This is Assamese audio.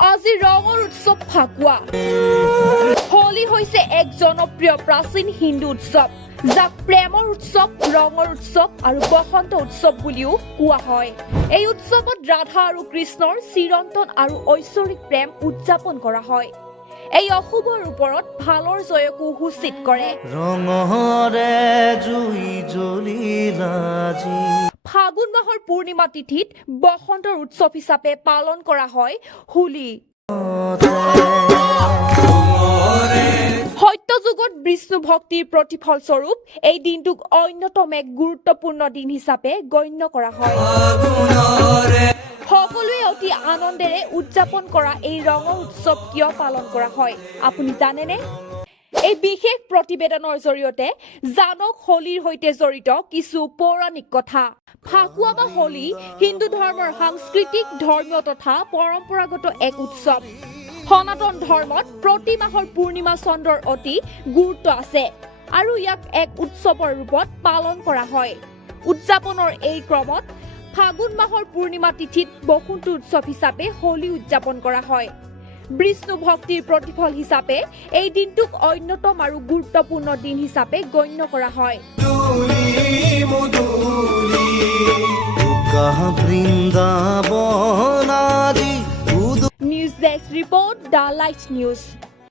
আজি ৰঙৰ উৎসৱ ফাকুৱা হোলী হৈছে এক জনপ্ৰিয় প্ৰাচীন হিন্দু উৎসৱ যাক প্ৰেমৰ উৎসৱ ৰঙৰ উৎসৱ আৰু বসন্ত উৎসৱ বুলিও কোৱা হয় এই উৎসৱত ৰাধা আৰু কৃষ্ণৰ চিৰন্তন আৰু ঐশ্বৰিক প্ৰেম উদযাপন কৰা হয় এই অশুভৰ ওপৰত ভালৰ জয়কো সূচিত কৰে ৰঙৰে জুই জ্বলিলা জি ফাগুন মাহৰ পূৰ্ণিমা তিথিত বসন্তৰ উৎসৱ হিচাপে পালন কৰা হয় হোলী সত্য যুগত বিষ্ণু ভক্তিৰ প্ৰতিফল স্বৰূপ এই দিনটোক অন্যতম এক গুৰুত্বপূৰ্ণ দিন হিচাপে গণ্য কৰা হয় সকলোৱে অতি আনন্দেৰে উদযাপন কৰা এই ৰঙৰ উৎসৱ কিয় পালন কৰা হয় আপুনি জানেনে এই বিশেষ প্ৰতিবেদনৰ জৰিয়তে জানক হোলীৰ সৈতে জড়িত কিছু পৌৰাণিক কথা ফাকুৱা বা হোলী হিন্দু ধৰ্মৰ সাংস্কৃতিক ধৰ্মীয় তথা পৰম্পৰাগত এক উৎসৱ সনাতন ধৰ্মত প্ৰতি মাহৰ পূৰ্ণিমা চন্দ্ৰৰ অতি গুৰুত্ব আছে আৰু ইয়াক এক উৎসৱৰ ৰূপত পালন কৰা হয় উদযাপনৰ এই ক্ৰমত ফাগুন মাহৰ পূৰ্ণিমা তিথিত বসন্ত উৎসৱ হিচাপে হোলী উদযাপন কৰা হয় বিষ্ণু ভক্তিৰ প্ৰতিফল হিচাপে এই দিনটোক অন্যতম আৰু গুৰুত্বপূৰ্ণ দিন হিচাপে গণ্য কৰা হয় news desk report the light news